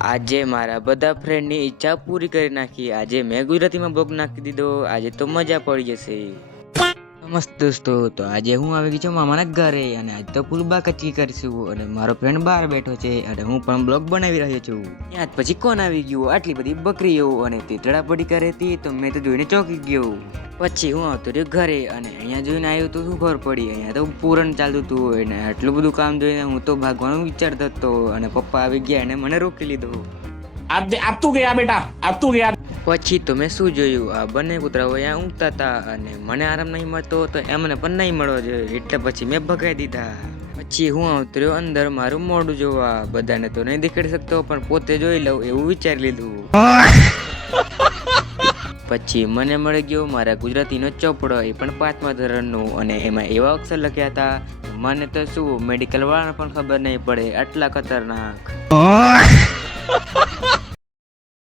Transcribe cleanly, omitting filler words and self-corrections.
આજે મારા બધા ફ્રેન્ડની ઈચ્છા પૂરી કરી નાખી. આજે મેં ગુજરાતીમાં બ્લોગ નાખી દીધો. આજે તો મજા પડી જશે. મસ્ત દોસ્તો, તો આજે હું આવી ગઈ છું મામાના ઘરે અને આજ તો ફૂલબા કચી કરીશું અને મારો ફ્રેન્ડ બહાર બેઠો છે અને હું પણ બ્લોગ બનાવી રહ્યો છું. ત્યાં પછી કોણ આવી ગયું? આટલી બધી બકરીઓ અને તે તડાપડી કરે હતી તો મેં તો જોઈને ચોંકી ગયો. પછી હું આવતો રહ્યો ઘરે અને અહીંયા જોઈને આવ્યો તો શું ખબર પડી, અહીંયા તો પૂરણ ચાલતું હતું અને આટલું બધું કામ જોઈને હું તો ભાગવાનું વિચારતો હતો અને પપ્પા આવી ગયા અને મને રોકી લીધો. अब तू गया बेटा, अब तू गया. પછી તો મેં શું જોયું, આ બંને કૂતરાઓ અહીંયા ઊંઘતા હતા અને મને આરામ નહીં મળતો તો એમને પણ નહીં મળવો જોઈએ, એટલે પછી મેં ભગાઈ દીધા. પછી હું આવતો રહ્યો અંદર મારું મોઢું જોવા. બધાને તો નહીં દેખાડી શકતો પણ પોતે જોઈ લઉં એવું વિચારી લીધું. પછી મને મળી ગયો મારા ગુજરાતીનો ચોપડો, એ પણ 5મા ધોરણનું, અને એમાં એવા અક્ષર લખ્યા હતા મને તો શું મેડિકલ વાળાને પણ ખબર નહીં પડે, આટલા ખતરનાક.